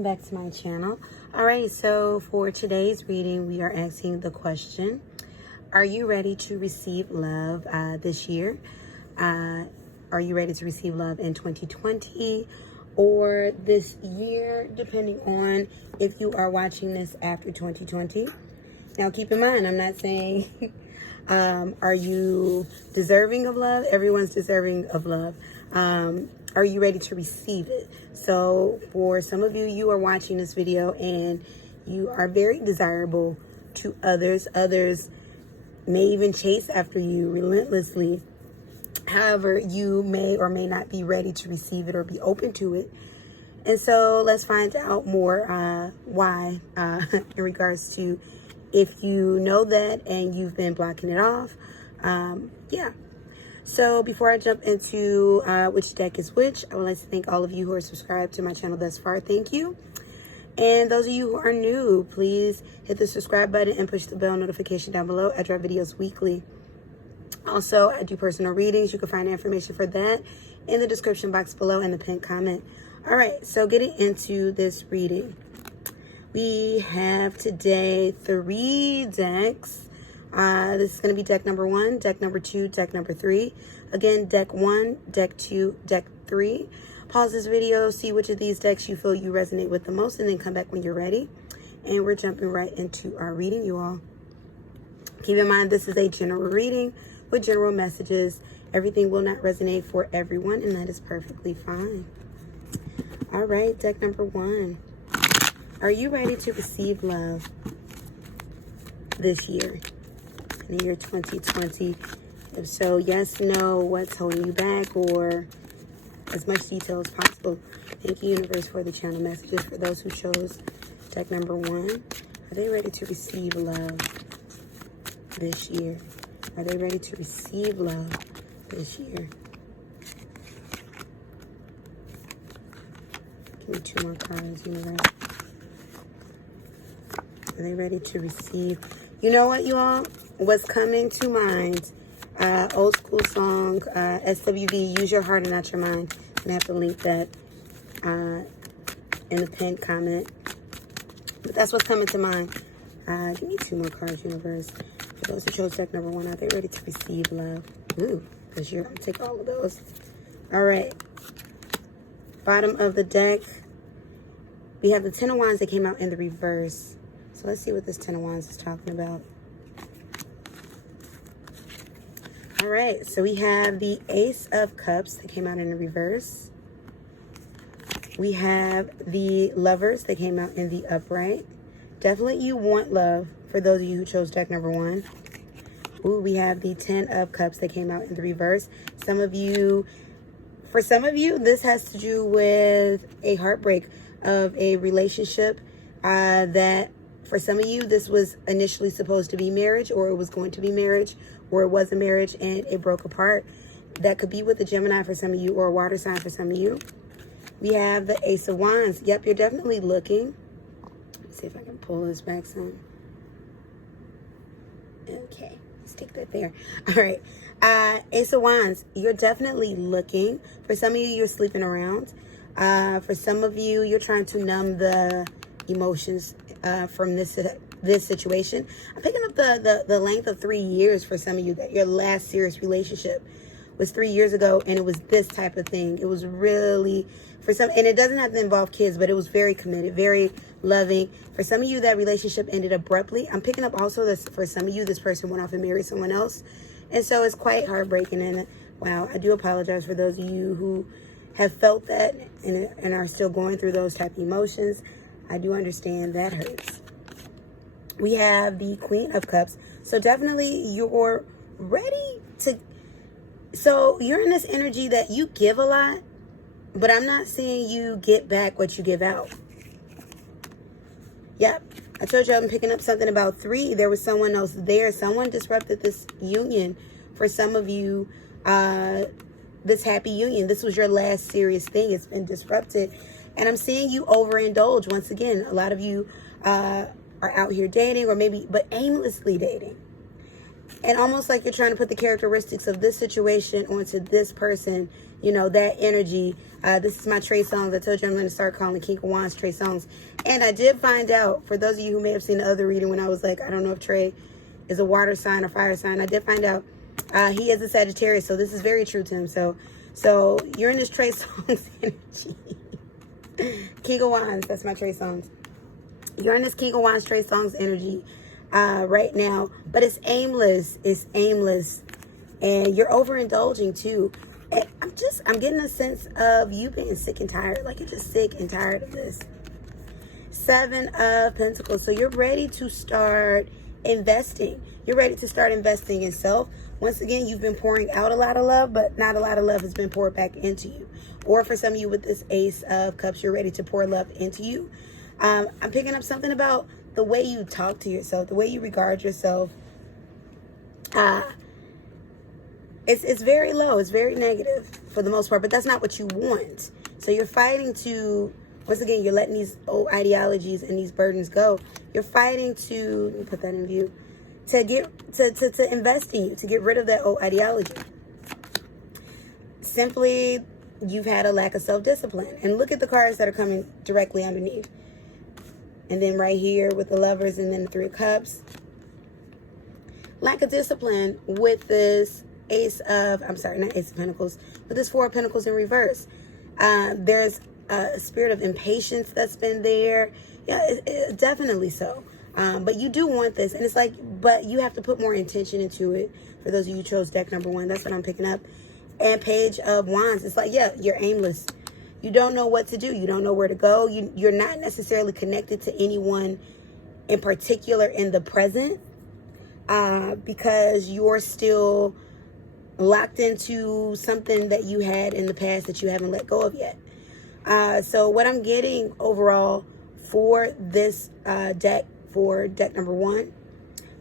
welcome back to my channel. All right, so for today's reading, we are asking the question, are you ready to receive love this year? Are you ready to receive love in 2020 or this year, depending on if you are watching this after 2020? Now, keep in mind, I'm not saying, are you deserving of love? Everyone's deserving of love. Are you ready to receive it? So for some of you, you are watching this video and you are very desirable to others. Others may even chase after you relentlessly. However, you may or may not be ready to receive it or be open to it. And so let's find out more why in regards to if you know that and you've been blocking it off. Yeah. So before I jump into which deck is which, I would like to thank all of you who are subscribed to my channel thus far. Thank you. And those of you who are new, please hit the subscribe button and push the bell notification down below. I drop videos weekly. Also, I do personal readings. You can find information for that in the description box below and the pinned comment. All right, so getting into this reading. We have today 3 decks. This is going to be deck number 1, deck number 2, deck number 3. Again, deck 1, deck 2, deck 3. Pause this video, see which of these decks you feel you resonate with the most, and then come back when you're ready. And we're jumping right into our reading, you all. Keep in mind, this is a general reading with general messages. Everything will not resonate for everyone, and that is perfectly fine. All right, deck number 1. Are you ready to receive love this year? In the year 2020. If so, yes, no, what's holding you back, or as much detail as possible. Thank you, universe, for the channel messages. For those who chose deck number 1, are they ready to receive love this year? Are they ready to receive love this year? Give me 2 more cards, universe. Are they ready to receive? You know what, you all? What's coming to mind, old school song, SWV, Use Your Heart and Not Your Mind. I'm going to have to link that in the pinned comment. But that's what's coming to mind. Give me 2 more cards, universe. For those who chose deck number 1, are they ready to receive love? Ooh, because you're going to take all of those. All right. Bottom of the deck, we have the 10 of Wands that came out in the reverse. So let's see what this 10 of Wands is talking about. All right, so we have the Ace of Cups that came out in the reverse. We have the Lovers that came out in the upright. Definitely you want love for those of you who chose deck number 1. Ooh, we have the 10 of Cups that came out in the reverse. For some of you, this has to do with a heartbreak of a relationship that for some of you, this was initially supposed to be marriage, or it was going to be marriage, or it was a marriage and it broke apart. That could be with a Gemini for some of you, or a water sign for some of you. We have the Ace of Wands. Yep, you're definitely looking. Let's see if I can pull this back some. Okay, stick that there. All right. Ace of Wands, you're definitely looking. For some of you, you're sleeping around. For some of you, you're trying to numb the emotions from this situation. I'm picking up the length of 3 years for some of you, that your last serious relationship was 3 years ago, and it was this type of thing. It was really, for some, and it doesn't have to involve kids, but it was very committed, very loving. For some of you, that relationship ended abruptly. I'm picking up also this, for some of you, this person went off and married someone else. And so it's quite heartbreaking. And wow, I do apologize for those of you who have felt that and are still going through those type of emotions. I do understand that hurts. We have the Queen of Cups. So definitely you're ready to... So you're in this energy that you give a lot, but I'm not seeing you get back what you give out. Yep. I told you I'm picking up something about 3. There was someone else there. Someone disrupted this union. For some of you, this happy union. This was your last serious thing. It's been disrupted. And I'm seeing you overindulge once again. A lot of you are out here dating, or maybe, but aimlessly dating. And almost like you're trying to put the characteristics of this situation onto this person, you know, that energy. This is my Trey Songs. I told you I'm going to start calling King of Wands Trey Songs. And I did find out, for those of you who may have seen the other reading when I was like, I don't know if Trey is a water sign or fire sign. I did find out he is a Sagittarius, so this is very true to him. So you're in this Trey Songs energy. King of Wands, that's my Trey Songs. You're in this King of Wands Trey Songs energy right now, but it's aimless. It's aimless, and you're overindulging too. And I'm getting a sense of you being sick and tired. Like, you're just sick and tired of this. 7 of Pentacles. So you're ready to start investing. You're ready to start investing in self. Once again, you've been pouring out a lot of love, but not a lot of love has been poured back into you. Or for some of you with this Ace of Cups, you're ready to pour love into you. I'm picking up something about the way you talk to yourself, the way you regard yourself. It's very low. It's very negative for the most part, but that's not what you want. So you're fighting to, once again, you're letting these old ideologies and these burdens go. You're fighting to, let me put that in view, to invest in you, to get rid of that old ideology. Simply, you've had a lack of self-discipline. And look at the cards that are coming directly underneath. And then right here with the Lovers and then the 3 of Cups. Lack of discipline with this not Ace of Pentacles, but this 4 of Pentacles in reverse. There's a spirit of impatience that's been there. Yeah, definitely so. But you do want this. And it's like, but you have to put more intention into it. For those of you who chose deck number 1, that's what I'm picking up. And Page of Wands. It's like, yeah, you're aimless. You don't know what to do. You don't know where to go. You're not necessarily connected to anyone in particular in the present because you're still locked into something that you had in the past that you haven't let go of yet. So what I'm getting overall for this deck, for deck number 1,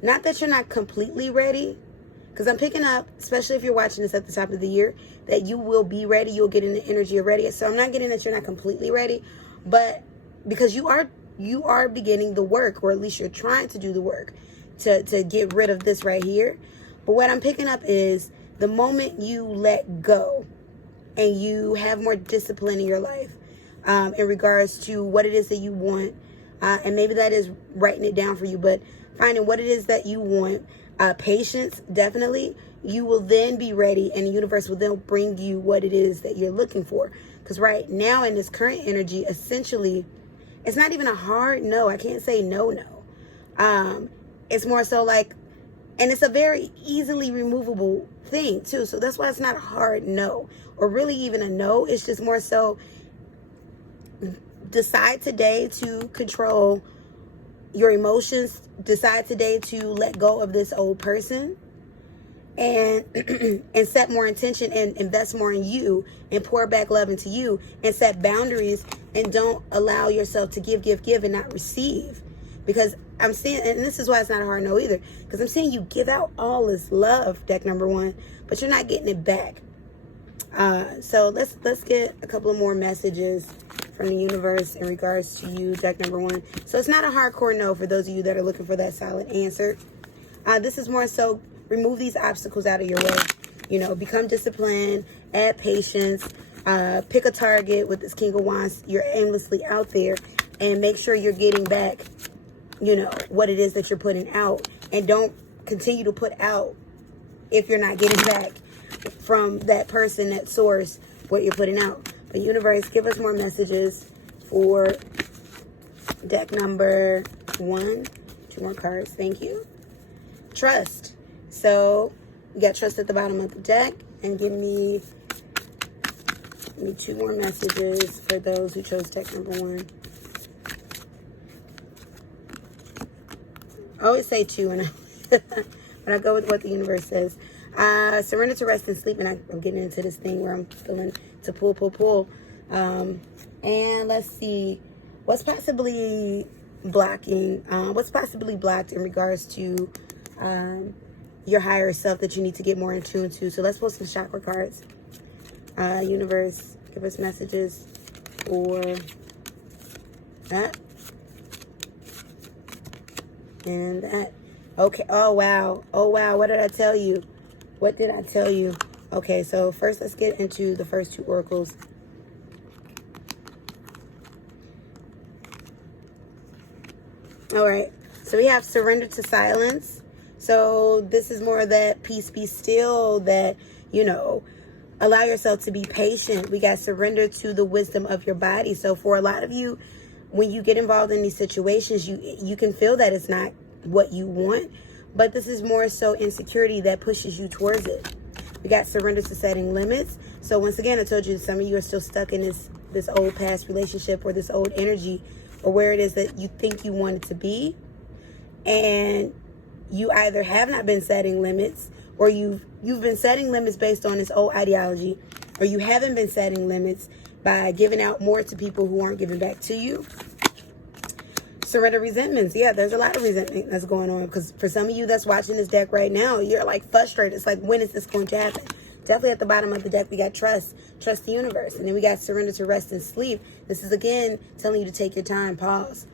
not that you're not completely ready, because I'm picking up, especially if you're watching this at the top of the year, that you will be ready. You'll get in the energy of ready. So I'm not getting that you're not completely ready, but because you are beginning the work, or at least you're trying to do the work to get rid of this right here. But what I'm picking up is the moment you let go and you have more discipline in your life in regards to what it is that you want, and maybe that is writing it down for you, but finding what it is that you want, patience, definitely, you will then be ready, and the universe will then bring you what it is that you're looking for. Because right now in this current energy, essentially, it's not even a hard no. I can't say no. It's more so like, and it's a very easily removable thing too. So that's why it's not a hard no, or really even a no. It's just more so, decide today to control your emotions. Decide today to let go of this old person and and set more intention and invest more in you and pour back love into you and set boundaries and don't allow yourself to give and not receive. Because I'm seeing, and this is why it's not a hard no either, because I'm seeing you give out all this love, deck number 1, but you're not getting it back. So let's get a couple of more messages from the universe in regards to you, deck number 1. So it's not a hardcore no for those of you that are looking for that solid answer. This is more so, remove these obstacles out of your way. You know, become disciplined, add patience, pick a target with this King of Wands. You're aimlessly out there, and make sure you're getting back, you know, what it is that you're putting out, and don't continue to put out if you're not getting back from that person, that source, what you're putting out. But universe, give us more messages for deck number 1. 2 more cards, thank you. Trust. So you got trust at the bottom of the deck, and give me 2 more messages for those who chose deck number 1. I always say 2, and but I go with what the universe says. Surrender to rest and sleep, and I'm getting into this thing where I'm feeling to pull. And let's see what's possibly blocking, what's possibly blocked in regards to your higher self that you need to get more in tune to. So let's pull some chakra cards. Universe, give us messages for that and that. Okay. Oh, wow. Oh, wow. What did I tell you? What did I tell you? Okay, so first let's get into the first two oracles. All right. So we have surrender to silence. So this is more of that peace, be still, that, allow yourself to be patient. We got surrender to the wisdom of your body. So for a lot of you, when you get involved in these situations, you can feel that it's not what you want, but this is more so insecurity that pushes you towards it. We got surrender to setting limits. So once again, I told you some of you are still stuck in this old past relationship or this old energy, or where it is that you think you want it to be. And you either have not been setting limits, or you've been setting limits based on this old ideology, or you haven't been setting limits by giving out more to people who aren't giving back to you. Surrender resentments. Yeah, there's a lot of resentment that's going on, because for some of you that's watching this deck right now, you're like frustrated. It's like, when is this going to happen? Definitely at the bottom of the deck, we got trust the universe. And then we got surrender to rest and sleep. This is, again, telling you to take your time, pause.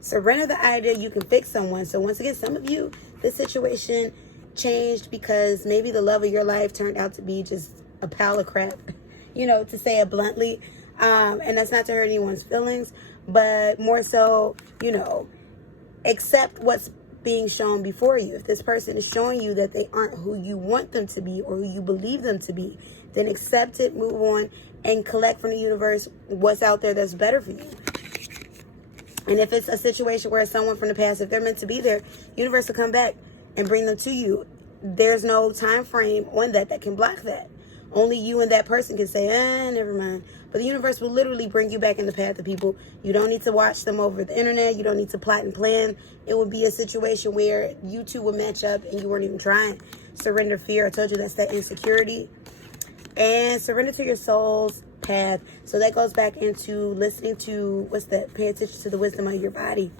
Surrender the idea you can fix someone. So once again, some of you, this situation changed because maybe the love of your life turned out to be just a pile of crap, to say it bluntly. And that's not to hurt anyone's feelings, but more so, accept what's being shown before you. If this person is showing you that they aren't who you want them to be or who you believe them to be, then accept it, move on, and collect from the universe what's out there that's better for you. And if it's a situation where someone from the past, if they're meant to be there, universe will come back and bring them to you. There's no time frame on that can block that. Only you and that person can say, never mind. But the universe will literally bring you back in the path of people. You don't need to watch them over the internet. You don't need to plot and plan. It would be a situation where you two would match up and you weren't even trying. Surrender fear. I told you that's that insecurity. And surrender to your soul's path. So that goes back into listening to, pay attention to the wisdom of your body.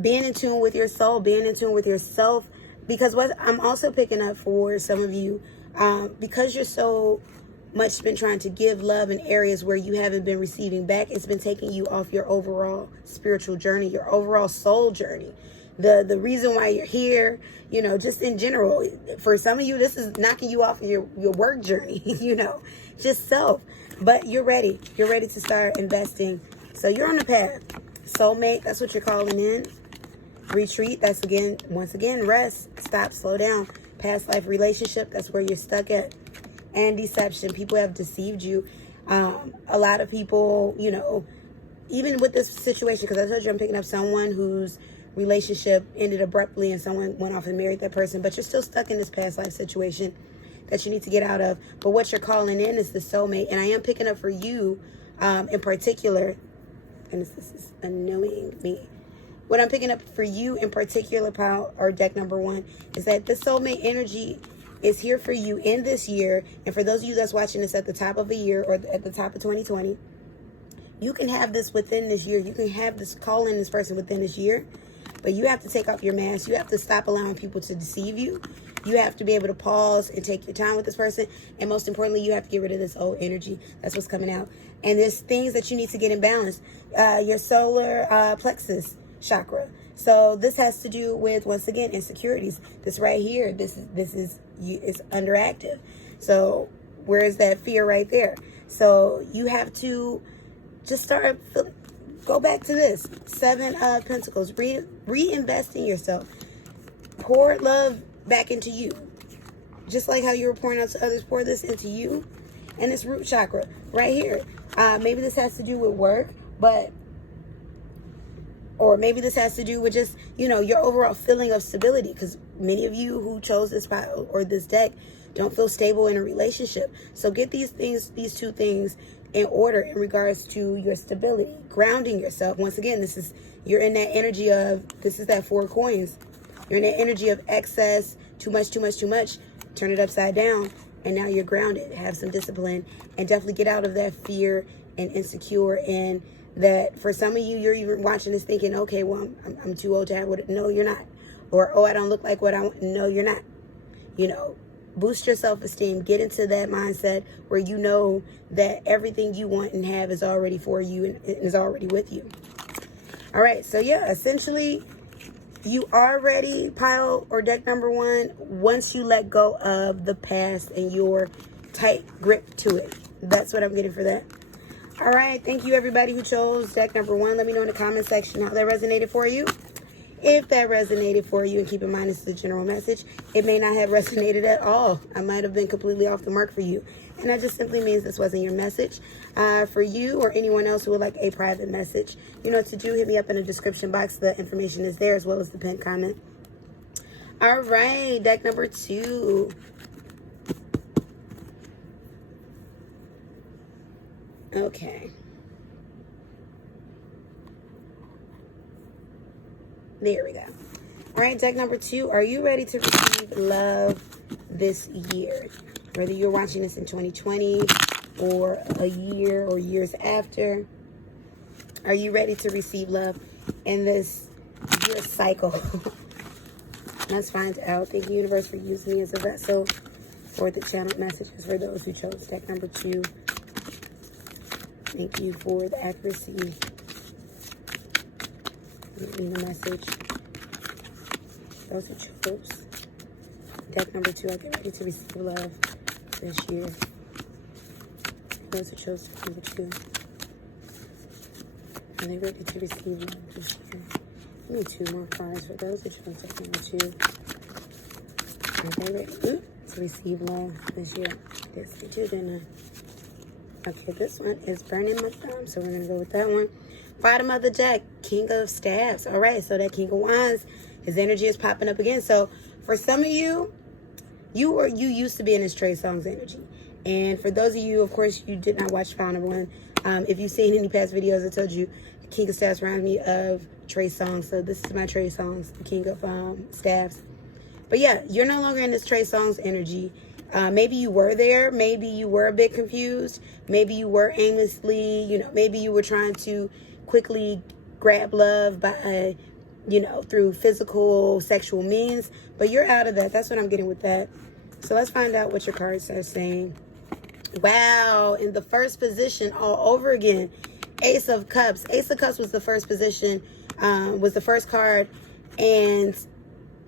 Being in tune with your soul, being in tune with yourself. Because what I'm also picking up for some of you, because you're so much been trying to give love in areas where you haven't been receiving back, it's been taking you off your overall spiritual journey, your overall soul journey. The reason why you're here, just in general. For some of you, this is knocking you off of your work journey, just self. But you're ready. You're ready to start investing. So you're on the path. Soulmate, that's what you're calling in. Retreat, that's once again, rest, stop, slow down. Past life relationship, that's where you're stuck at. And deception, people have deceived you. A lot of people, even with this situation, because I told you I'm picking up someone whose relationship ended abruptly and someone went off and married that person, but you're still stuck in this past life situation that you need to get out of. But what you're calling in is the soulmate. And I am picking up for you in particular, and this is annoying me. What I'm picking up for you in particular, pile, or deck number 1, is that the soulmate energy is here for you in this year. And for those of you that's watching this at the top of a year or at the top of 2020, you can have this within this year. You can have this, call in this person within this year. But you have to take off your mask. You have to stop allowing people to deceive you. You have to be able to pause and take your time with this person. And most importantly, you have to get rid of this old energy. That's what's coming out. And there's things that you need to get in balance. Your solar plexus chakra. So this has to do with, once again, insecurities. This right here, this is underactive. So where is that fear right there? So you have to just start, go back to this 7 of Pentacles. Reinvest in yourself. Pour love back into you. Just like how you were pouring out to others, pour this into you. And this root chakra right here. Maybe this has to do with work, or maybe this has to do with just, your overall feeling of stability. Because many of you who chose this file or this deck don't feel stable in a relationship. So get these 2 things in order in regards to your stability. Grounding yourself. Once again, you're in that energy of, this is that 4 coins. You're in that energy of excess, too much. Turn it upside down. And now you're grounded. Have some discipline. And definitely get out of that fear and insecure, and that for some of you, you're even watching this thinking, okay, well, I'm too old to have what. No, you're not. Or, oh, I don't look like what I want. No, you're not. Boost your self-esteem. Get into that mindset where you know that everything you want and have is already for you and is already with you. All right, so yeah, essentially, you are ready, pile or deck number one, once you let go of the past and your tight grip to it. That's what I'm getting for that. All right, thank you everybody who chose deck number one. Let me know in the comment section how that resonated for you. If that resonated for you, and keep in mind this is a general message, it may not have resonated at all. I might have been completely off the mark for you. And that just simply means this wasn't your message. For you or anyone else who would like a private message, you know what to do. Hit me up in the description box. The information is there as well as the pinned comment. All right, deck number two. Okay. There we go. All right, deck number two. Are you ready to receive love this year? Whether you're watching this in 2020 or a year or years after, are you ready to receive love in this year cycle? Let's find out. Thank you, universe, for using me as a vessel for the channeled messages for those who chose deck number two. Thank you for the accuracy. Reading the message. Those who chose deck number two, I get ready to receive love this year. Those who chose deck number two, are they ready to receive love this year? Give me two more cards for those who chose deck number two. Are they ready to receive love this year? Yes, they do, didn't I? Okay, this one is burning my thumb, so we're going to go with that one. Bottom of the deck, King of Staffs. All right, so that King of Wands, his energy is popping up again. So for some of you, you used to be in this Trey Songz energy. And for those of you, of course, you did not watch file number one. If you've seen any past videos, I told you King of Staffs reminds me of Trey Songz. So this is my Trey Songz, the King of Staffs. But yeah, you're no longer in this Trey Songz energy. Maybe you were there. Maybe you were a bit confused. Maybe you were aimlessly, maybe you were trying to quickly grab love by, through physical, sexual means. But you're out of that. That's what I'm getting with that. So let's find out what your cards are saying. Wow, in the first position all over again. Ace of Cups. Ace of Cups was the first position, was the first card. And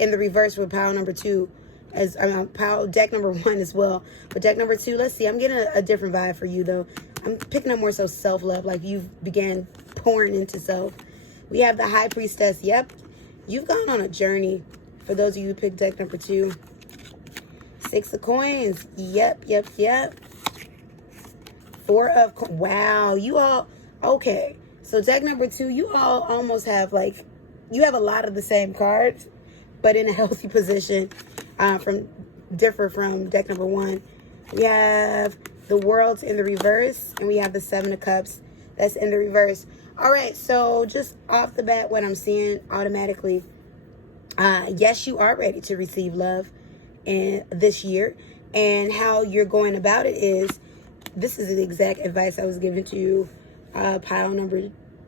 in the reverse with pile number two. As pile deck number one as well. But deck number two, let's see. I'm getting a different vibe for you, though. I'm picking up more so self-love, like you've began pouring into self. We have the High Priestess. Yep. You've gone on a journey. For those of you who picked deck number two. Six of Coins. Yep. Four of Coins. Wow. You all, okay. So deck number two, you all almost have you have a lot of the same cards, but in a healthy position. Differ from deck number one. We have the World's in the reverse, and we have the Seven of Cups that's in the reverse. All right, so just off the bat, what I'm seeing automatically, yes, you are ready to receive love in this year, and how you're going about it is, this is the exact advice I was given to you,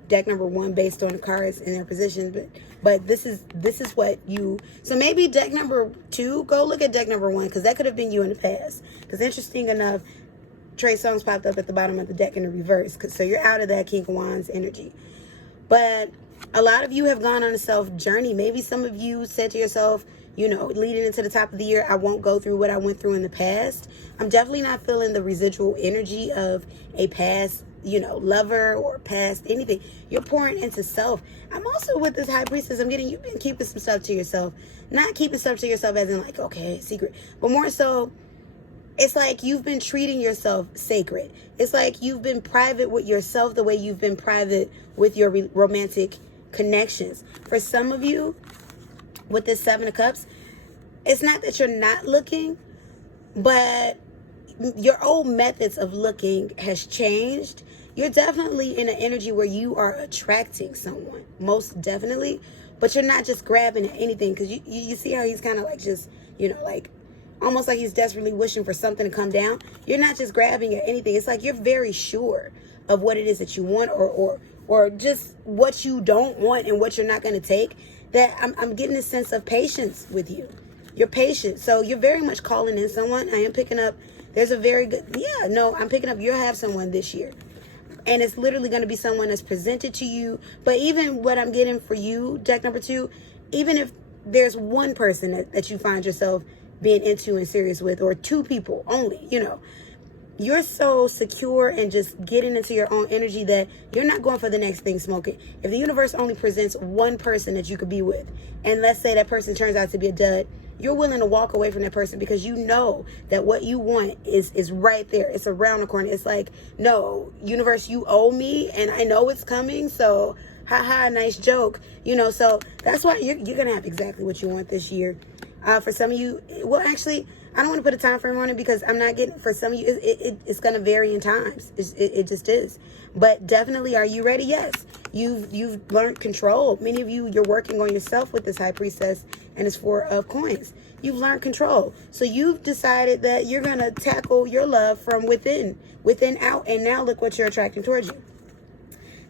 deck number one, based on the cards and their positions, but this is what you, so maybe deck number two, go look at deck number one, because that could have been you in the past. Because interesting enough, Trey Songz popped up at the bottom of the deck in the reverse, so you're out of that King of Wands energy. But a lot of you have gone on a self journey. Maybe some of you said to yourself, leading into the top of the year, I won't go through what I went through in the past. I'm definitely not feeling the residual energy of a past lover or past anything. You're pouring into self. I'm also with this High Priestess. I'm getting, you've been keeping some stuff to yourself. Not keeping stuff to yourself as in okay, secret. But more so, it's like you've been treating yourself sacred. It's like you've been private with yourself the way you've been private with your romantic connections. For some of you, with this Seven of Cups, it's not that you're not looking, but your old methods of looking has changed. You're definitely in an energy where you are attracting someone, most definitely, but you're not just grabbing at anything, because you see how he's kind of just, almost like he's desperately wishing for something to come down. You're not just grabbing at anything. It's like you're very sure of what it is that you want, or just what you don't want and what you're not going to take. That I'm getting a sense of patience with you. You're patient. So you're very much calling in someone. I am picking up, there's a very good, I'm picking up you'll have someone this year. And it's literally going to be someone that's presented to you. But even what I'm getting for you, deck number 2, even if there's one person that you find yourself being into and serious with, or 2 people only, you're so secure and just getting into your own energy that you're not going for the next thing smoking. If the universe only presents one person that you could be with, and let's say that person turns out to be a dud, you're willing to walk away from that person because you know that what you want is right there. It's around the corner. It's like, no, universe, you owe me, and I know it's coming, so haha, nice joke. So that's why you're going to have exactly what you want this year. For some of you, well, actually, I don't want to put a time frame on it because I'm not getting, for some of you, it's going to vary in times. It just is. But definitely, are you ready? Yes. You've learned control. Many of you, you're working on yourself with this High Priestess and it's 4 of Coins. You've learned control. So you've decided that you're going to tackle your love from within out. And now look what you're attracting towards you.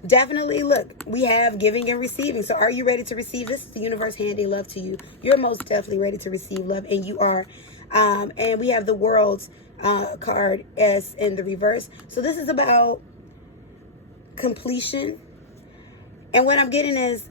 Definitely, look, we have giving and receiving. So are you ready to receive? This is the universe handing love to you. You're most definitely ready to receive love, and you are. And we have the World's card as in the reverse. So this is about completion. And what I'm getting is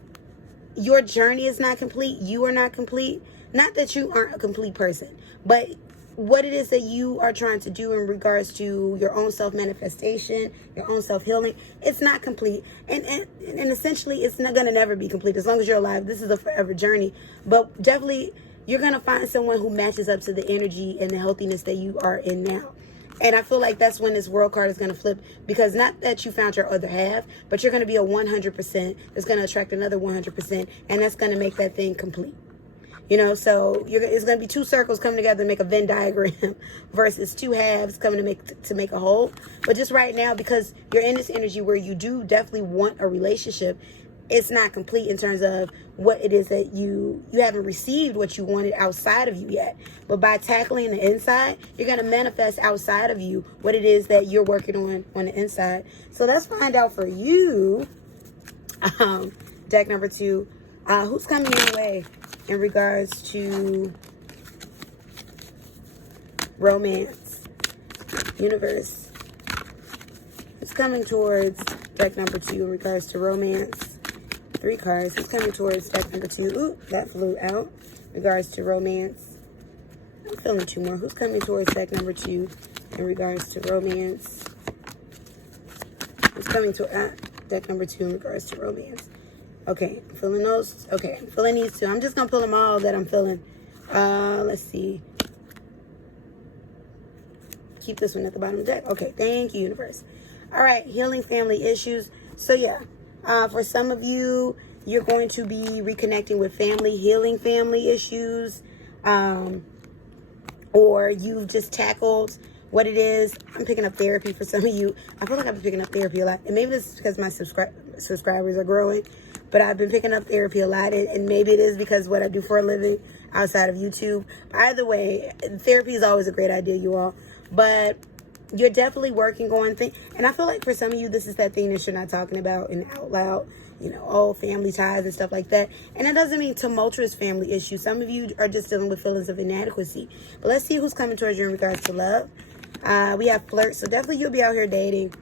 your journey is not complete. You are not complete. Not that you aren't a complete person, but what it is that you are trying to do in regards to your own self-manifestation, your own self-healing, it's not complete. And essentially, it's not going to never be complete. As long as you're alive, this is a forever journey. But definitely, you're going to find someone who matches up to the energy and the healthiness that you are in now. And I feel like that's when this World card is going to flip, because not that you found your other half, but you're going to be a 100% that's going to attract another 100%, and that's going to make that thing complete. So it's going to be 2 circles coming together to make a Venn diagram versus 2 halves coming to make a whole. But just right now, because you're in this energy where you do definitely want a relationship, it's not complete in terms of what it is that you haven't received what you wanted outside of you yet. But by tackling the inside, you're going to manifest outside of you what it is that you're working on the inside. So let's find out for you, deck number 2, who's coming your way in regards to romance. Universe, it's coming towards deck number 2 in regards to romance. 3 cards. It's coming towards deck number 2. Ooh, that flew out. In regards to romance. I'm feeling 2 more. Who's coming towards deck number 2 in regards to romance? Who's coming to deck number 2 in regards to romance? Okay, I'm feeling those. Okay, I'm feeling these 2. I'm just going to pull them all that I'm feeling. Let's see. Keep this one at the bottom of the deck. Okay, thank you, universe. All right, healing family issues. So, yeah. For some of you, you're going to be reconnecting with family, healing family issues, or you've just tackled what it is. I'm picking up therapy for some of you. I feel like I've been picking up therapy a lot, and maybe this is because my subscribers are growing, but I've been picking up therapy a lot, and maybe it is because what I do for a living outside of YouTube. Either way, therapy is always a great idea, you all, but you're definitely working on things. And I feel like for some of you, this is that thing that you're not talking about in out loud, family ties and stuff like that. And it doesn't mean tumultuous family issues. Some of you are just dealing with feelings of inadequacy. But let's see who's coming towards you in regards to love. We have flirt. So definitely you'll be out here dating.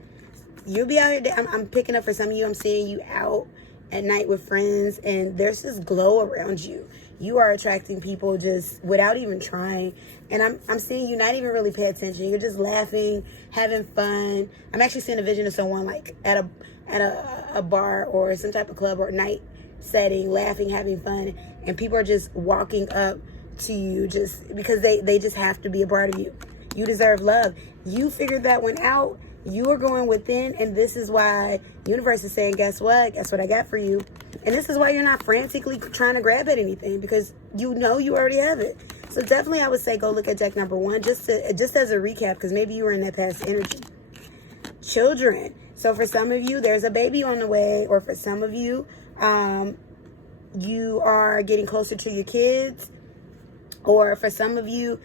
You'll be out here. I'm picking up for some of you. I'm seeing you out at night with friends, and there's this glow around you. You are attracting people just without even trying. And I'm seeing you not even really pay attention. You're just laughing, having fun. I'm actually seeing a vision of someone like at a bar or some type of club or night setting, laughing, having fun. And people are just walking up to you just because they just have to be a part of you. You deserve love. You figured that one out. You are going within, and this is why the universe is saying, guess what? Guess what I got for you? And this is why you're not frantically trying to grab at anything, because you know you already have it. So definitely I would say go look at deck number 1 just as a recap, because maybe you were in that past energy. Children. So for some of you, there's a baby on the way, or for some of you, you are getting closer to your kids, or for some of you,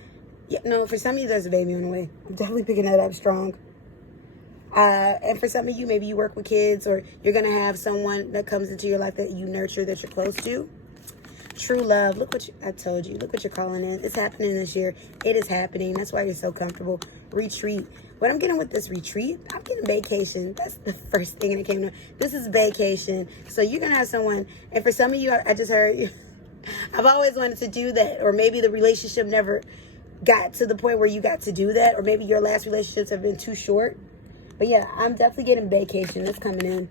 for some of you, there's a baby on the way. I'm definitely picking that up strong. And for some of you, maybe you work with kids, or you're going to have someone that comes into your life that you nurture, that you're close to. True love. Look what I told you. Look what you're calling in. It's happening this year. It is happening. That's why you're so comfortable. Retreat. What I'm getting with this retreat, I'm getting vacation. That's the first thing that came to me. This is vacation. So you're going to have someone, and for some of you, I just heard, I've always wanted to do that. Or maybe the relationship never got to the point where you got to do that. Or maybe your last relationships have been too short. But yeah, I'm definitely getting vacation. That's coming in.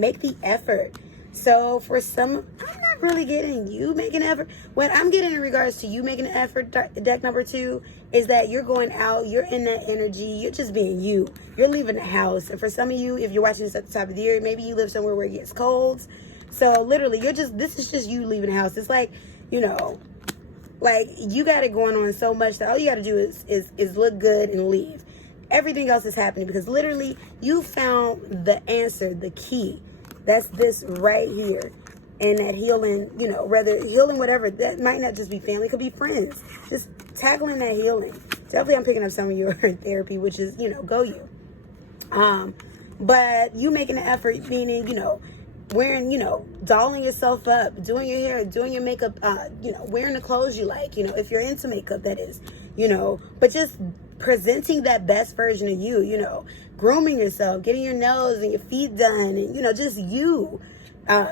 Make the effort. So for some, I'm not really getting you making an effort. What I'm getting in regards to you making an effort, deck number 2, is that you're going out, you're in that energy, you're just being you. You're leaving the house. And for some of you, if you're watching this at the top of the year, maybe you live somewhere where it gets cold. So literally, this is just you leaving the house. It's like, you know, like you got it going on so much that all you got to do is look good and leave. Everything else is happening because literally you found the answer, the key. That's this right here. And that healing, you know, whether healing, whatever, that might not just be family, it could be friends. Just tackling that healing. Definitely I'm picking up some of your therapy, which is, you know, go you. But you making an effort, meaning, you know, wearing, you know, dolling yourself up, doing your hair, doing your makeup, you know, wearing the clothes you like, you know, if you're into makeup, that is, you know, but just presenting that best version of you, you know, grooming yourself, getting your nose and your feet done, and, you know, just you,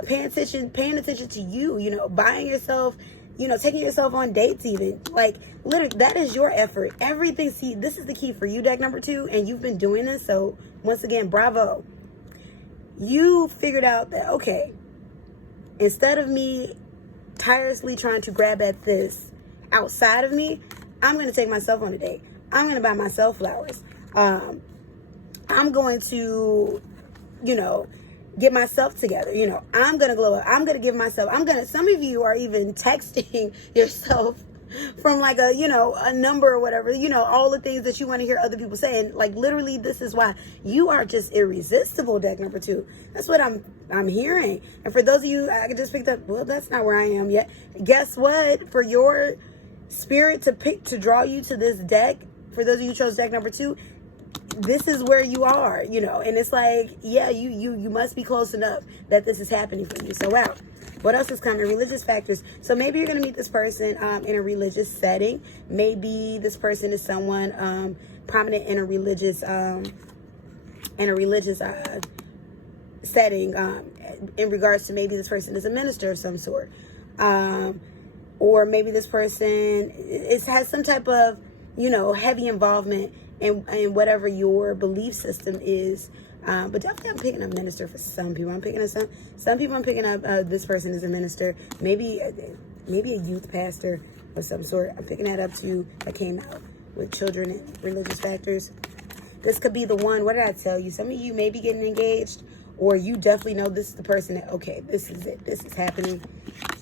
paying attention to you, you know, buying yourself, you know, taking yourself on dates even, like, literally, that is your effort. Everything, see, this is the key for you, deck number 2, and you've been doing this, so, once again, bravo. You figured out that, okay, instead of me tirelessly trying to grab at this outside of me, I'm going to take myself on a date. I'm going to buy myself flowers. I'm going to, you know, get myself together. You know, I'm going to glow up. I'm going to give myself, some of you are even texting yourself from like a, you know, a number or whatever, you know, all the things that you want to hear other people say. And like, literally, this is why you are just irresistible, deck number 2. That's what I'm hearing. And for those of you, I just picked up, well, that's not where I am yet. Guess what? For your spirit to draw you to this deck, for those of you who chose deck number 2, this is where you are, you know, and it's like, yeah, you must be close enough that this is happening for you. So, wow. What else is coming? Religious factors. So maybe you're going to meet this person in a religious setting. Maybe this person is someone prominent in a religious setting, in regards to maybe this person is a minister of some sort. Or maybe this person has some type of, you know, heavy involvement in whatever your belief system is. But definitely I'm picking up minister for some people. I'm picking up some people. I'm picking up this person is a minister. Maybe a youth pastor of some sort. I'm picking that up too. That came out with children and religious factors. This could be the one. What did I tell you? Some of you may be getting engaged, or you definitely know this is the person that, okay, this is it. This is happening.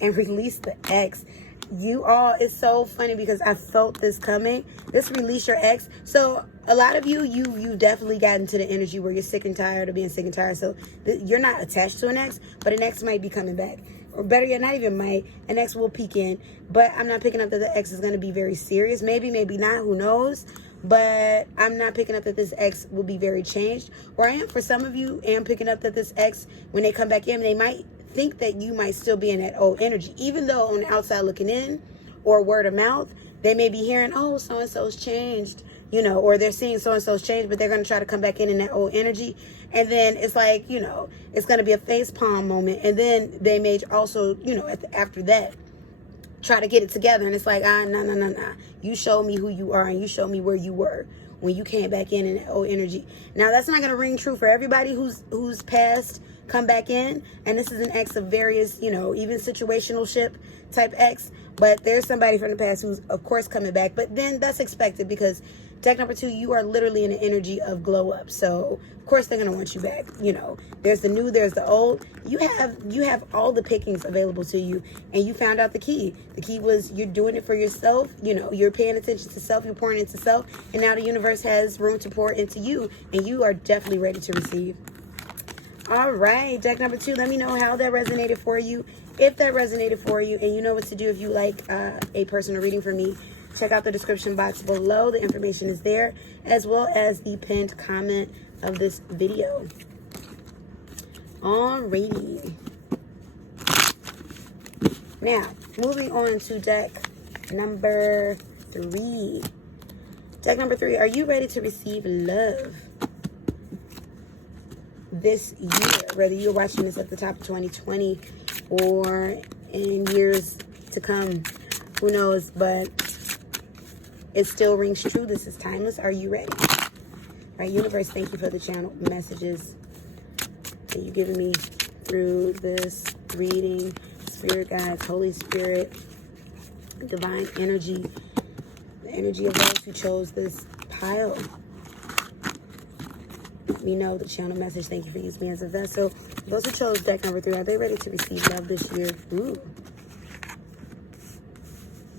And release the ex. You all, it's so funny because I felt this coming. This release your ex. So a lot of you definitely got into the energy where you're sick and tired of being sick and tired. So you're not attached to an ex, but an ex might be coming back. Or better yet, not even might. An ex will peek in. But I'm not picking up that the ex is going to be very serious. Maybe not. Who knows? But I'm not picking up that this ex will be very changed. Or I am, for some of you, am picking up that this ex, when they come back in, they might think that you might still be in that old energy, even though on the outside looking in, or word of mouth, they may be hearing, oh, so-and-so's changed, you know, or they're seeing so-and-so's changed, but they're going to try to come back in that old energy. And then it's like, you know, it's going to be a face palm moment. And then they may also, you know, after that, try to get it together. And it's like, no. You show me who you are, and you show me where you were when you came back in that old energy. Now, that's not going to ring true for everybody who's passed, come back in, and this is an ex of various, you know, even situational ship type ex, but there's somebody from the past who's of course coming back. But then that's expected, because deck number 2, you are literally in an energy of glow up, so of course they're going to want you back. You know, there's the new, there's the old. You have all the pickings available to you, and you found out the key was you're doing it for yourself. You know, you're paying attention to self, you're pouring into self, and now the universe has room to pour into you, and you are definitely ready to receive. All right, deck number 2, let me know how that resonated for you. If that resonated for you, and you know what to do if you like a personal reading from me, check out the description box below. The information is there, as well as the pinned comment of this video. Alrighty. Now, moving on to deck number 3. Deck number 3, are you ready to receive love this year? Whether you're watching this at the top of 2020 or in years to come, who knows, but it still rings true. This is timeless. Are you ready? All right, universe, thank you for the channel messages that you've given me through this reading. Spirit guides, Holy Spirit, divine energy, the energy of those who chose this pile. We know the channel message. Thank you for using me as a vessel. Those who chose deck number 3, are they ready to receive love this year? Ooh.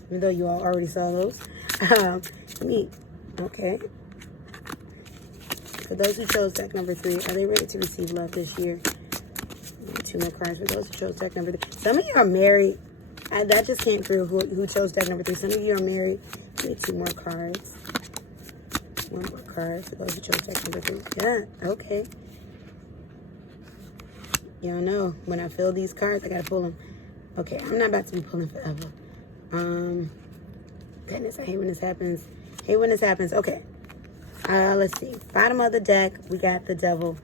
Even though you all already saw those. Okay. For those who chose deck number 3, are they ready to receive love this year? 2 more cards for those who chose deck number 3. Some of you are married. That just can't prove who chose deck number 3. Some of you are married. I need 2 more cards. 1 more card for those who chose deck number 3. Yeah, okay. Y'all know, when I fill these cards, I gotta pull them. Okay, I'm not about to be pulling forever. Goodness, I hate when this happens. Okay. Let's see. Bottom of the deck, we got the devil.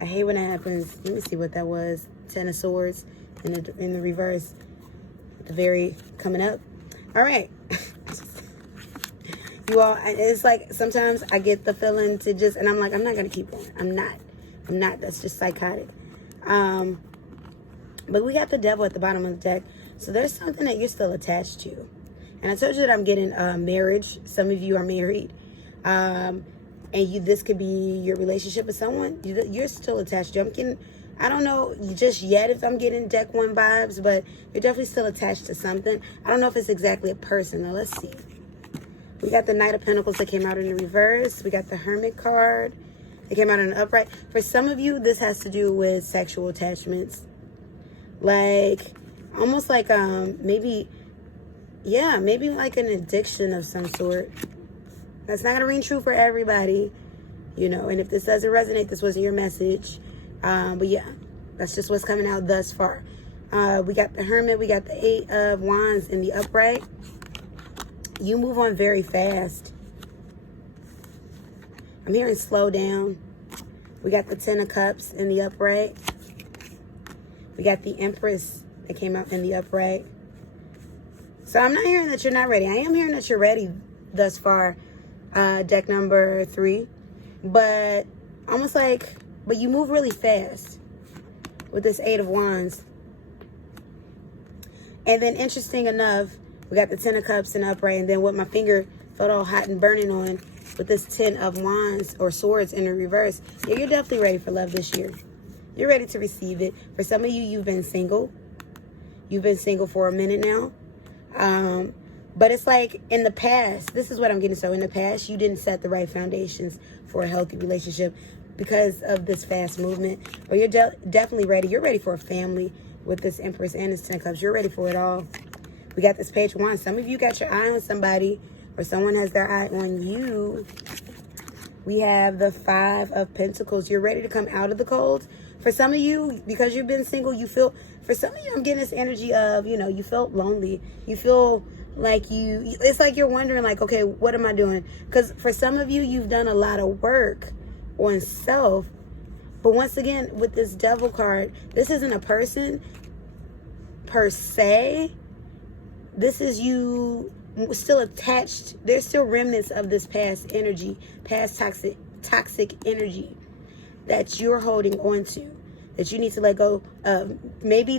I hate when it happens. Let me see what that was. 10 of Swords in the reverse. At the very coming up. All right. You all, it's like sometimes I get the feeling to just, and I'm like, I'm not going to keep going. I'm not. That's just psychotic. But we got the devil at the bottom of the deck. So there's something that you're still attached to. And I told you that I'm getting marriage. Some of you are married. And this could be your relationship with someone. You're still attached to. I don't know just yet if I'm getting deck 1 vibes, but you're definitely still attached to something. I don't know if it's exactly a person. Now, let's see. We got the Knight of Pentacles that came out in the reverse. We got the Hermit card. It came out in the upright. For some of you, this has to do with sexual attachments. Like, almost like maybe like an addiction of some sort. That's not going to ring true for everybody, you know. And if this doesn't resonate, this wasn't your message. But yeah, that's just what's coming out thus far. We got the Hermit. We got the 8 of Wands in the upright. You move on very fast. I'm hearing slow down. We got the 10 of Cups in the upright. We got the Empress that came out in the upright. So I'm not hearing that you're not ready. I am hearing that you're ready thus far, deck number 3. But almost like, but you move really fast with this 8 of Wands. And then interesting enough, we got the 10 of Cups in upright. And then what my finger felt all hot and burning on with this 10 of Wands or Swords in the reverse. Yeah, you're definitely ready for love this year. You're ready to receive it. For some of you, you've been single. You've been single for a minute now. But it's like in the past, this is what I'm getting. So in the past, you didn't set the right foundations for a healthy relationship because of this fast movement. But you're definitely ready. You're ready for a family with this Empress and this 10 of Cups. You're ready for it all. We got this Page of Wands. Some of you got your eye on somebody or someone has their eye on you. We have the 5 of Pentacles. You're ready to come out of the cold. For some of you, because you've been single, you feel, for some of you, I'm getting this energy of, you know, you felt lonely. You feel like it's like you're wondering, like, okay, what am I doing? Because for some of you, you've done a lot of work on self. But once again, with this Devil card, this isn't a person per se. This is you still attached. There's still remnants of this past energy, past toxic energy that you're holding on to, that you need to let go of. Maybe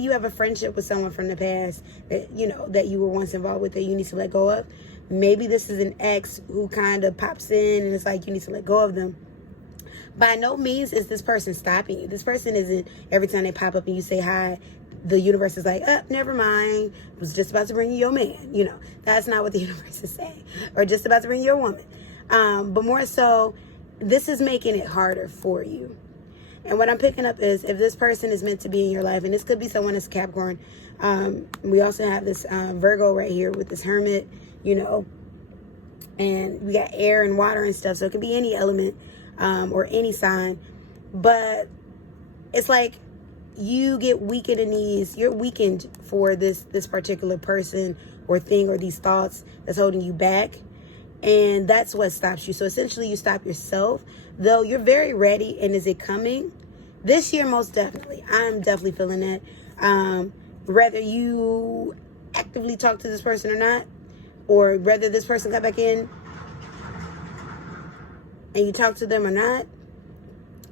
you have a friendship with someone from the past that, you know, that you were once involved with that you need to let go of. Maybe this is an ex who kind of pops in and it's like you need to let go of them. By no means is this person stopping you. This person isn't, every time they pop up and you say hi, the universe is like, oh, never mind. I was just about to bring you your man. You know, that's not what the universe is saying. Or just about to bring you your woman. But more so, this is making it harder for you. And what I'm picking up is if this person is meant to be in your life, and this could be someone that's Capricorn. We also have this Virgo right here with this Hermit, you know. And we got air and water and stuff. So it could be any element or any sign. But it's like you get weak in the knees. You're weakened for this particular person or thing or these thoughts that's holding you back. And that's what stops you. So essentially you stop yourself, though you're very ready. And is it coming? This year, most definitely. I'm definitely feeling that. Whether you actively talk to this person or not, or whether this person got back in and you talk to them or not,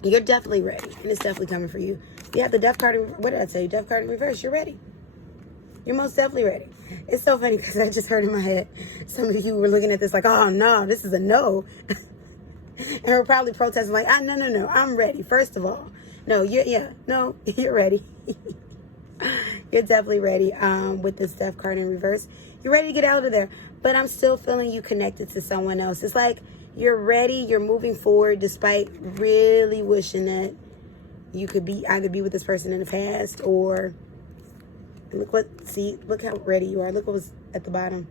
you're definitely ready. And it's definitely coming for you. You have the death card in, what did I tell you? Death card in reverse. You're ready. You're most definitely ready. It's so funny because I just heard in my head, some of you were looking at this like, oh no, this is a no. And we're probably protesting like, no, I'm ready. First of all, no, you're ready. You're definitely ready with this death card in reverse. You're ready to get out of there. But I'm still feeling you connected to someone else. It's like you're ready. You're moving forward despite really wishing that you could either be with this person in the past or look how ready you are. Look what was at the bottom,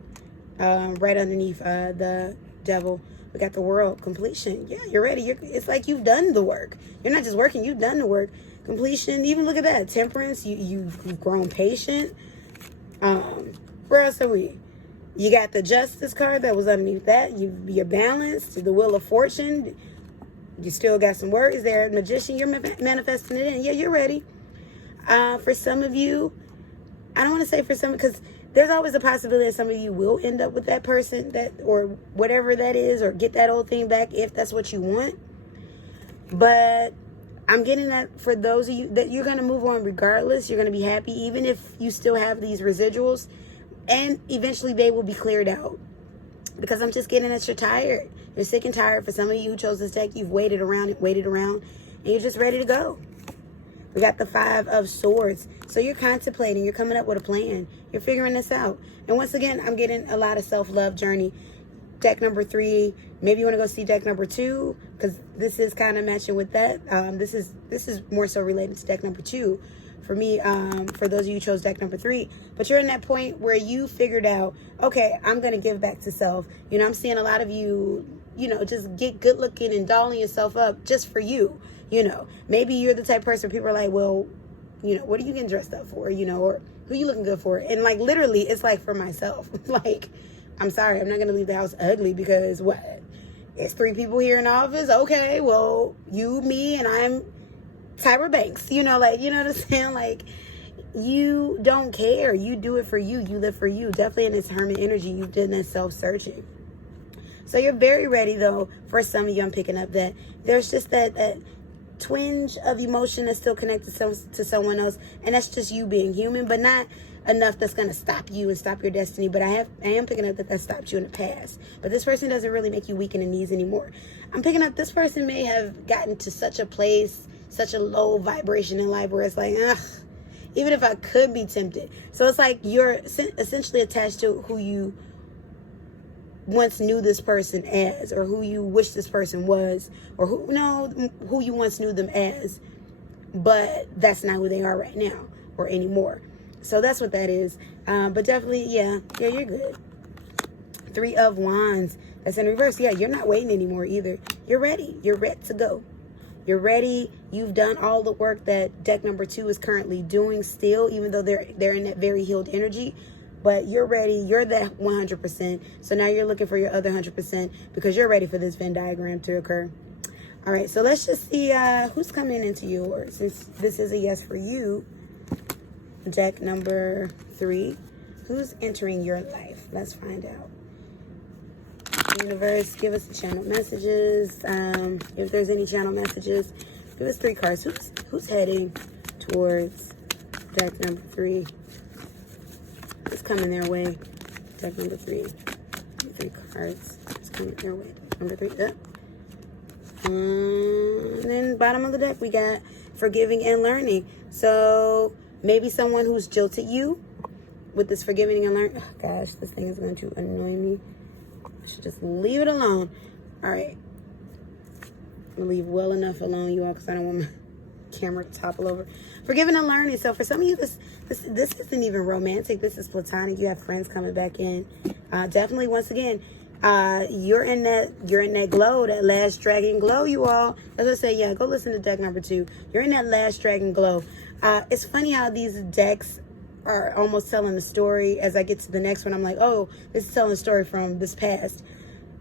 right underneath the devil. We got the world, completion. Yeah, you're ready. It's like you've done the work. You're not just working, you've done the work. Completion, even look at that. Temperance, you've grown patient. Where else are we? You got the justice card that was underneath that. You're balanced. The wheel of fortune. You still got some worries there. Magician, you're manifesting it in. Yeah, you're ready. For some of you, I don't want to say for some, because there's always a possibility that some of you will end up with that person or whatever that is, or get that old thing back if that's what you want. But I'm getting that for those of you that you're going to move on regardless. You're going to be happy even if you still have these residuals, and eventually they will be cleared out. Because I'm just getting that you're tired. You're sick and tired. For some of you who chose this deck, you've waited around, and you're just ready to go. We got the 5 of Swords. So you're contemplating. You're coming up with a plan. You're figuring this out. And once again, I'm getting a lot of self-love journey. Deck number 3. Maybe you want to go see deck number 2, because this is kind of matching with that. This is more so related to deck number 2 for me. For those of you who chose deck number 3, but you're in that point where you figured out, okay, I'm gonna give back to self. You know, I'm seeing a lot of you, just get good looking and dolling yourself up just for you. Maybe you're the type of person people are like, well, what are you getting dressed up for? Or who you looking good for? And like literally, it's like for myself. Like, I'm sorry, I'm not gonna leave the house ugly because what? It's 3 people here in the office. Okay, well, you, me, and I'm Tyra Banks. You know what I'm saying? Like, you don't care. You do it for you. You live for you. Definitely in this hermit energy, you did that self-searching. So you're very ready, though. For some of you, I'm picking up that there's just that twinge of emotion that's still connected to someone else, and that's just you being human, but not enough that's going to stop you and stop your destiny. But I am picking up that stopped you in the past. But this person doesn't really make you weak in the knees anymore. I'm picking up this person may have gotten to such a place, such a low vibration in life where it's like, ugh, even if I could be tempted. So it's like you're essentially attached to who you once knew this person as, or who you wish this person was, or who you once knew them as, but that's not who they are right now or anymore. So that's what that is. But definitely, yeah, you're good. 3 of Wands. That's in reverse. Yeah, you're not waiting anymore either. You're ready. You're ready to go. You're ready. You've done all the work that deck number 2 is currently doing still, even though they're in that very healed energy. But you're ready. You're that 100%. So now you're looking for your other 100% because you're ready for this Venn diagram to occur. All right, so let's just see who's coming into yours. Since this is a yes for you, deck number 3. Who's entering your life? Let's find out. Universe, give us the channel messages. If there's any channel messages, give us 3 cards. Who's heading towards deck number 3? It's coming their way. Deck number 3. 3 cards. It's coming their way. Deck number 3. And then bottom of the deck, we got forgiving and learning. So maybe someone who's jilted you with this forgiving and learning. Oh, gosh, this thing is going to annoy me. I should just leave it alone. All right. I'm going to leave well enough alone, you all, because I don't want my camera to topple over. Forgiving and learning. So for some of you, this isn't even romantic. This is platonic. You have friends coming back in. Definitely, once again, you're in that glow, that last dragon glow, you all. As I say, yeah, go listen to deck number 2. You're in that last dragon glow. It's funny how these decks are almost telling the story. As I get to the next one, I'm like, oh, this is telling the story from this past.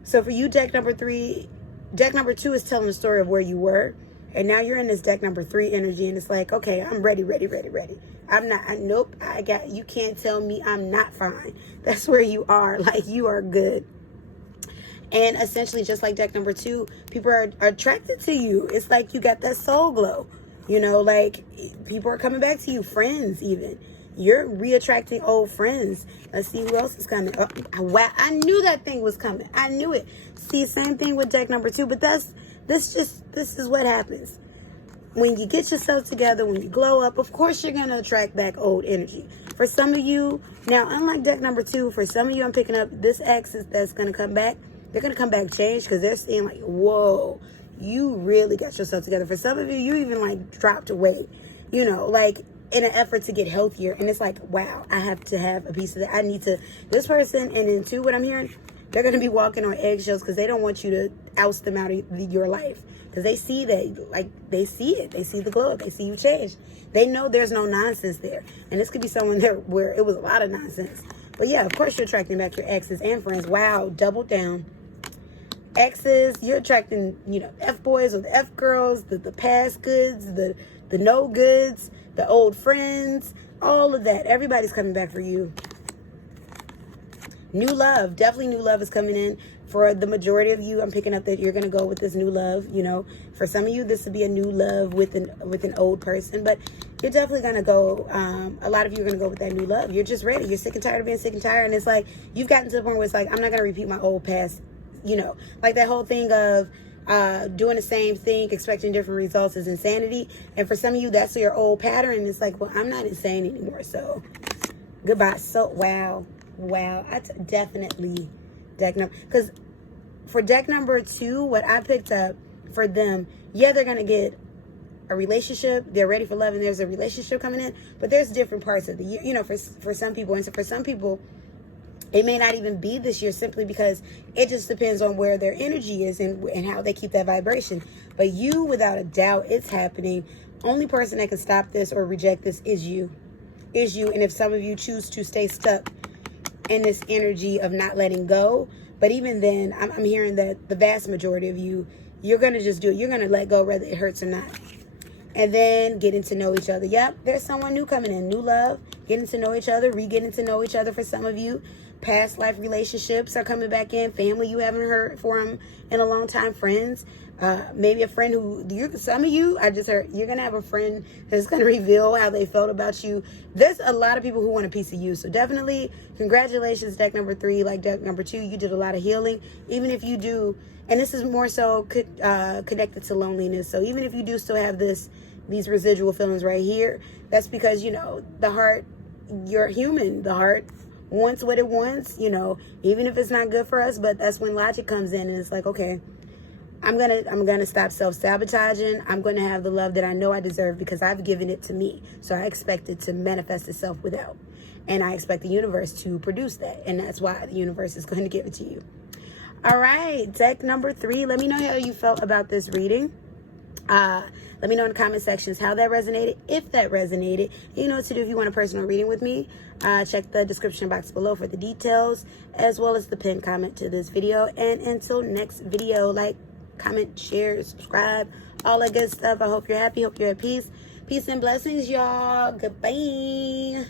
So for you, deck number 3, deck number 2 is telling the story of where you were. And now you're in this deck number 3 energy. And it's like, okay, I'm ready. I'm not, nope, you can't tell me I'm not fine. That's where you are. Like, you are good. And essentially, just like deck number 2, people are attracted to you. It's like you got that soul glow. You know, like, people are coming back to you. Friends, even. You're re-attracting old friends. Let's see who else is coming. Oh, wow, I knew that thing was coming. I knew it. See, same thing with deck number 2. But this is what happens. When you get yourself together, when you glow up, of course you're going to attract back old energy. For some of you, now, unlike deck number 2, for some of you, I'm picking up this X that's going to come back. They're going to come back changed because they're seeing like, whoa, you really got yourself together. For some of you, you even like dropped weight, you know, like in an effort to get healthier. And it's like, wow, I have to have a piece of that. I need to, this person, and then 2, what I'm hearing, they're going to be walking on eggshells because they don't want you to oust them out of your life. Because they see that, like, they see it. They see the glow up. They see you change. They know there's no nonsense there. And this could be someone there where it was a lot of nonsense. But yeah, of course you're attracting back your exes and friends. Wow, double down. Exes, you're attracting, you know, F-boys or the F-girls, the past goods, the no goods, the old friends, all of that. Everybody's coming back for you. New love, definitely new love is coming in. For the majority of you, I'm picking up that you're going to go with this new love, you know. For some of you, this would be a new love with an old person, but you're definitely going to go, a lot of you are going to go with that new love. You're just ready. You're sick and tired of being sick and tired, and it's like, you've gotten to the point where it's like, I'm not going to repeat my old past, you know. Like that whole thing of doing the same thing, expecting different results is insanity. And for some of you, that's your old pattern. It's like, well, I'm not insane anymore, so goodbye. So, wow, definitely deck number, because for deck number 2, what I picked up for them, yeah, they're going to get a relationship. They're ready for love, and there's a relationship coming in. But there's different parts of the year, you know, for some people. And so for some people, it may not even be this year simply because it just depends on where their energy is and how they keep that vibration. But you, without a doubt, it's happening. Only person that can stop this or reject this is you. And if some of you choose to stay stuck in this energy of not letting go, but even then, I'm hearing that the vast majority of you, you're going to just do it. You're going to let go whether it hurts or not. And then getting to know each other. Yep, there's someone new coming in. New love, getting to know each other, getting to know each other for some of you. Past life relationships are coming back in. Family you haven't heard from in a long time. Friends. Maybe a friend some of you, I just heard, you're going to have a friend that's going to reveal how they felt about you. There's a lot of people who want a piece of you. So definitely, congratulations, deck number 3. Like deck number 2, you did a lot of healing. Even if you do, and this is more so connected to loneliness. So even if you do still have these residual feelings right here, that's because, you know, the heart, you're human. The heart wants what it wants, you know, even if it's not good for us. But that's when logic comes in, and it's like, okay, I'm gonna stop self-sabotaging. I'm gonna have the love that I know I deserve because I've given it to me. So I expect it to manifest itself without. And I expect the universe to produce that. And that's why the universe is going to give it to you. All right, deck number 3. Let me know how you felt about this reading. Let me know in the comment sections how that resonated, if that resonated. You know what to do if you want a personal reading with me. Check the description box below for the details, as well as the pinned comment to this video. And until next video, like, comment, share, subscribe, all that good stuff. I hope you're happy. Hope you're at peace. Peace and blessings, y'all. Goodbye.